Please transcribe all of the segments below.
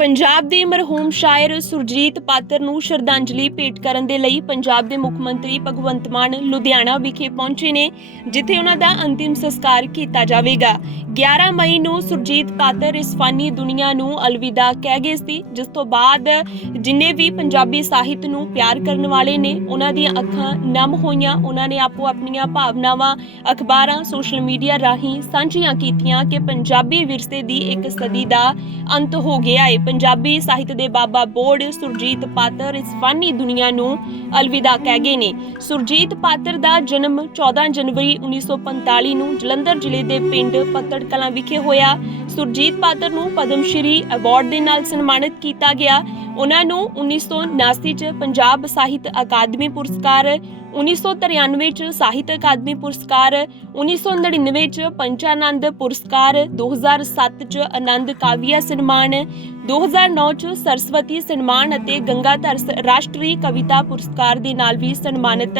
ਪੰਜਾਬ ਦੇ ਮਰਹੂਮ ਸ਼ਾਇਰ ਸੁਰਜੀਤ ਪਾਤਰ ਨੂੰ ਸ਼ਰਧਾਂਜਲੀ ਭੇਟ ਕਰਨ ਦੇ ਲਈ ਪੰਜਾਬ ਦੇ ਮੁੱਖ ਮੰਤਰੀ ਭਗਵੰਤ ਮਾਨ ਲੁਧਿਆਣਾ ਵਿਖੇ ਪਹੁੰਚੇ ਨੇ, ਜਿੱਥੇ ਉਹਨਾਂ ਦਾ ਅੰਤਿਮ ਸੰਸਕਾਰ ਕੀਤਾ ਜਾਵੇਗਾ। 11 ਮਈ ਨੂੰ ਸੁਰਜੀਤ ਪਾਤਰ ਇਸ ਫਾਨੀ ਦੁਨੀਆ ਨੂੰ ਅਲਵਿਦਾ ਕਹਿ ਗਏ ਸੀ, ਜਿਸ ਤੋਂ ਬਾਅਦ ਜਿੰਨੇ ਵੀ ਪੰਜਾਬੀ ਸਾਹਿਤ ਨੂੰ ਪਿਆਰ ਕਰਨ ਵਾਲੇ ਨੇ, ਉਹਨਾਂ ਦੀਆਂ ਅੱਖਾਂ ਨਮ ਹੋਈਆਂ। ਉਹਨਾਂ ਨੇ ਆਪੋ ਆਪਣੀਆਂ ਭਾਵਨਾਵਾਂ, ਅਖਬਾਰਾਂ, ਸੋਸ਼ਲ ਮੀਡੀਆ ਰਾਹੀਂ ਸਾਂਝੀਆਂ ਕੀਤੀਆਂ ਕਿ ਪੰਜਾਬੀ ਵਿਰਸੇ ਦੀ ਇੱਕ ਸਦੀ ਦਾ ਅੰਤ ਹੋ ਗਿਆ ਹੈ ਪੰਜਾਬੀ ਸਾਹਿਤ ਦੇ ਬਾਬਾ ਬੋੜ ਸੁਰਜੀਤ ਪਾਤਰ ਇਸ ਫਾਨੀ ਦੁਨੀਆ ਨੂੰ ਅਲਵਿਦਾ ਕਹਿ ਗਏ ਨੇ। ਸੁਰਜੀਤ ਪਾਤਰ ਦਾ ਜਨਮ 14 ਜਨਵਰੀ 1945 ਨੂੰ ਜਲੰਧਰ ਜ਼ਿਲ੍ਹੇ ਦੇ ਪਿੰਡ ਪੱਤੜ ਕਲਾਂ ਵਿਖੇ ਹੋਇਆ। ਸੁਰਜੀਤ ਪਾਤਰ ਨੂੰ ਪਦਮ ਸ਼੍ਰੀ ਅਵਾਰਡ ਦੇ ਨਾਲ ਸਨਮਾਨਿਤ ਕੀਤਾ ਗਿਆ। ਉਹਨਾਂ ਨੂੰ 1979 ਚ ਪੰਜਾਬ ਸਾਹਿਤ ਅਕਾਦਮੀ ਪੁਰਸਕਾਰ 1993 ਚ ਸਾਹਿਤ ਅਕਾਦਮੀ ਪੁਰਸਕਾਰ 1999 ਚ ਪੰਚਾਨੰਦ ਪੁਰਸਕਾਰ 2007 ਚ ਆਨੰਦ ਕਾਵਿਆ ਸਨਮਾਨ 2009 ਚ ਸਰਸਵਤੀ ਸਨਮਾਨ ਅਤੇ ਗੰਗਾਧਰ ਸ- ਰਾਸ਼ਟਰੀ ਕਵਿਤਾ ਪੁਰਸਕਾਰ ਦੇ ਨਾਲ ਵੀ ਸਨਮਾਨਿਤ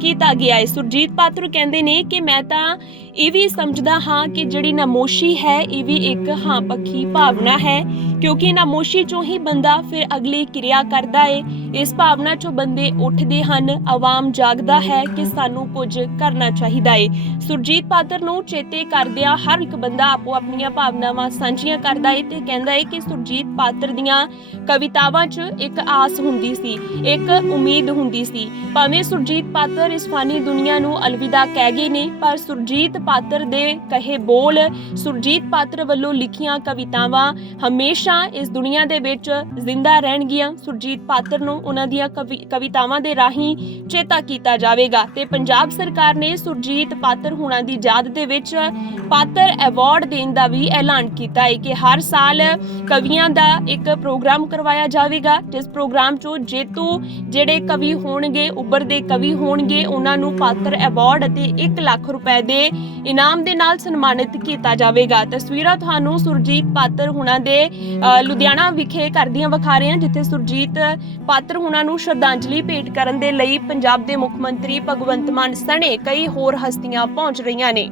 ਕੀਤਾ ਗਿਆ ਹੈ। ਸੁਰਜੀਤ ਪਾਤਰ ਕਹਿੰਦੇ ਨੇ ਕਿ ਮੈਂ ਤਾਂ ਇਹ ਵੀ ਸਮਝਦਾ ਹਾਂ ਕਿ ਜਿਹੜੀ ਨਮੋਸ਼ੀ ਹੈ, ਇਹ ਵੀ ਇੱਕ ਹਾਂ ਪੱਖੀ ਭਾਵਨਾ ਹੈ, ਕਿਉਂਕਿ ਨਮੋਸ਼ੀ ਚੋਂ ਹੀ ਬੰਦਾ ਫਿਰ ਅਗਲੀ ਕਿਰਿਆ ਕਰਦਾ ਏ ਇਸ ਭਾਵਨਾ ਚੋਂ ਬੰਦੇ ਉੱਠਦੇ ਹਨ, ਆਵਾਮ ਜਾਗਦਾ ਹੈ ਕਿ ਸਾਨੂੰ ਕੁਝ ਕਰਨਾ ਚਾਹੀਦਾ ਏ। ਸੁਰਜੀਤ ਪਾਤਰ ਨੂੰ ਚੇਤੇ ਕਰਦਿਆਂ ਹਰ ਇੱਕ ਬੰਦਾ ਆਪੋ ਆਪਣੀਆਂ ਭਾਵਨਾਵਾਂ ਸਾਂਝੀਆਂ ਕਰਦਾ ਏ ਤੇ ਕਹਿੰਦਾ ਏ ਕਿ ਸੁਰਜੀਤ ਪਾਤਰ ਦੀਆਂ ਕਵਿਤਾਵਾਂ 'ਚ ਇੱਕ ਆਸ ਹੁੰਦੀ ਸੀ, ਇੱਕ ਉਮੀਦ ਹੁੰਦੀ ਸੀ। ਭਾਵੇਂ ਸੁਰਜੀਤ ਪਾਤਰ ਇਸ ਫਾਨੀ ਦੁਨੀਆ ਨੂੰ ਅਲਵਿਦਾ ਕਹਿ ਗਏ ਨੇ, ਪਰ ਸੁਰਜੀਤ ਪਾਤਰ ਦੇ ਕਹੇ ਬੋਲ, ਸੁਰਜੀਤ ਪਾਤਰ ਵੱਲੋਂ ਲਿਖੀਆਂ ਕਵਿਤਾਵਾਂ ਹਮੇਸ਼ਾ ਇਸ ਦੁਨੀਆ ਦੇ ਵਿੱਚ ਜ਼ਿੰਦਾ ਰਹਿਣਗੀਆਂ। ਸੁਰਜੀਤ ਪਾਤਰ ਨੂੰ ਉਹਨਾਂ ਦੀਆਂ ਕਵਿਤਾਵਾਂ ਦੇ ਰਾਹੀਂ ਚੇਤਾ ਕੀਤਾ ਜਾਵੇਗਾ ਤੇ ਪੰਜਾਬ ਸਰਕਾਰ ਨੇ ਸੁਰਜੀਤ ਪਾਤਰ ਹੁਣਾਂ ਦੀ ਯਾਦ ਦੇ ਵਿੱਚ ਪਾਤਰ ਅਵਾਰਡ ਦੇਣ ਦਾ ਵੀ ਐਲਾਨ ਕੀਤਾ ਹੈ ਕਿ ਹਰ ਸਾਲ ਕਵੀਆਂ ਦਾ ਇੱਕ ਪ੍ਰੋਗਰਾਮ ਕਰਵਾਇਆ ਜਾਵੇਗਾ, ਜਿਸ ਪ੍ਰੋਗਰਾਮ 'ਚੋਂ ਜੇਤੂ ਜਿਹੜੇ ਕਵੀ ਹੋਣਗੇ, ਉੱਭਰਦੇ ਕਵੀ ਹੋਣਗੇ, ਉਹਨਾਂ ਨੂੰ ਪਾਤਰ ਅਵਾਰਡ ਅਤੇ 1 ਲੱਖ ਰੁਪਏ ਦੇ ਇਨਾਮ ਦੇ ਨਾਲ ਸਨਮਾਨਿਤ ਕੀਤਾ ਜਾਵੇਗਾ। ਤਸਵੀਰਾਂ ਤੁਹਾਨੂੰ ਸੁਰਜੀਤ ਪਾਤਰ ਹੁਣਾਂ ਦੇ ਲੁਧਿਆਣਾ ਵਿਖੇ ਕਰਦੀਆਂ ਵਿਖਾ ਰਹੇ ਹਾਂ, ਜਿੱਥੇ ਸੁਰਜੀਤ ਪਾਤਰ ਹੁਣਾਂ ਨੂੰ ਸ਼ਰਧਾਂਜਲੀ ਭੇਟ ਕਰਨ ਦੇ ਲਈ ਪੰਜਾਬ ਦੇ ਮੁੱਖ ਮੰਤਰੀ ਭਗਵੰਤ ਮਾਨ ਸਣੇ ਕਈ ਹੋਰ ਹਸਤੀਆਂ ਪਹੁੰਚ ਰਹੀਆਂ ਨੇ।